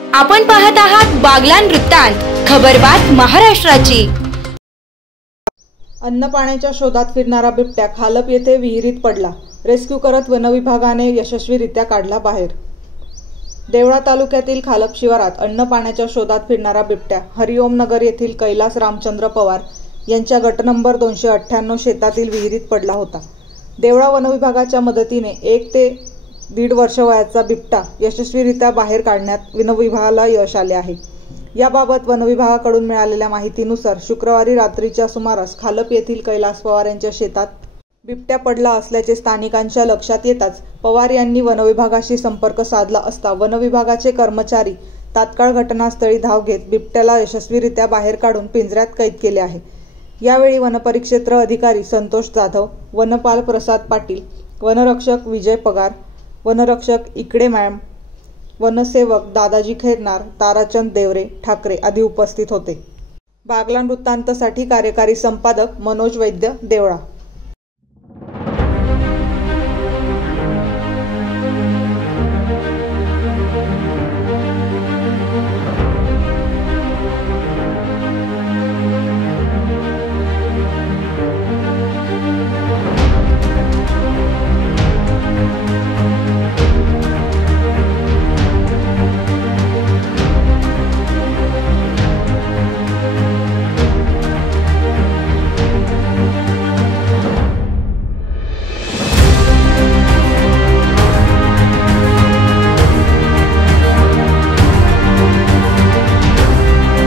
आपण पाहत आहात बागलाण वृत्तांत, खबरबात महाराष्ट्राची। अन्न पाण्याच्या शोधात फिरणारा बिबट्या खालप येथे विहिरीत पडला। रेस्क्यू करत वनविभागाने यशस्वीरित्या काढला बाहेर। देवळा तालुक्यातील खालप शिवारात अन्न पाण्याच्या शोधात फिरणारा बिबट्या हरिओम नगर येथील कैलास रामचंद्र पवार यांच्या गट नंबर 298 शेतातील विहिरीत पडला होता। देवळा वनविभागाच्या मदतीने 1 ते 1.5 वर्ष वयाचा बिबटा यशस्वीरित्या बाहेर काढण्यात वनविभागाला यश आले आहे। याबाबत वनविभागाकडून मिळालेल्या माहितीनुसार शुक्रवारी रात्रीच्या सुमारास खालप येथील कैलास पवार यांच्या शेतात बिबट्या पडला असल्याचे स्थानिकांच्या लक्षात येताच पवार यांनी वनविभागाशी संपर्क साधला असता वनविभागाचे कर्मचारी तात्काळ घटनास्थळी धाव घेत बिबट्याला यशस्वीरित्या बाहेर काढून पिंजऱ्यात कैद केले आहे। यावेळी वनपरिक्षेत्र अधिकारी संतोष जाधव, वनपाल प्रसाद पाटील, वनरक्षक विजय पगार, वनरक्षक इकडे मॅम, वनसेवक दादाजी खैरनार, ताराचंद देवरे ठाकरे आदी उपस्थित होते। बागलाण वृत्तांतसाठी कार्यकारी संपादक मनोज वैद्य, देवळा।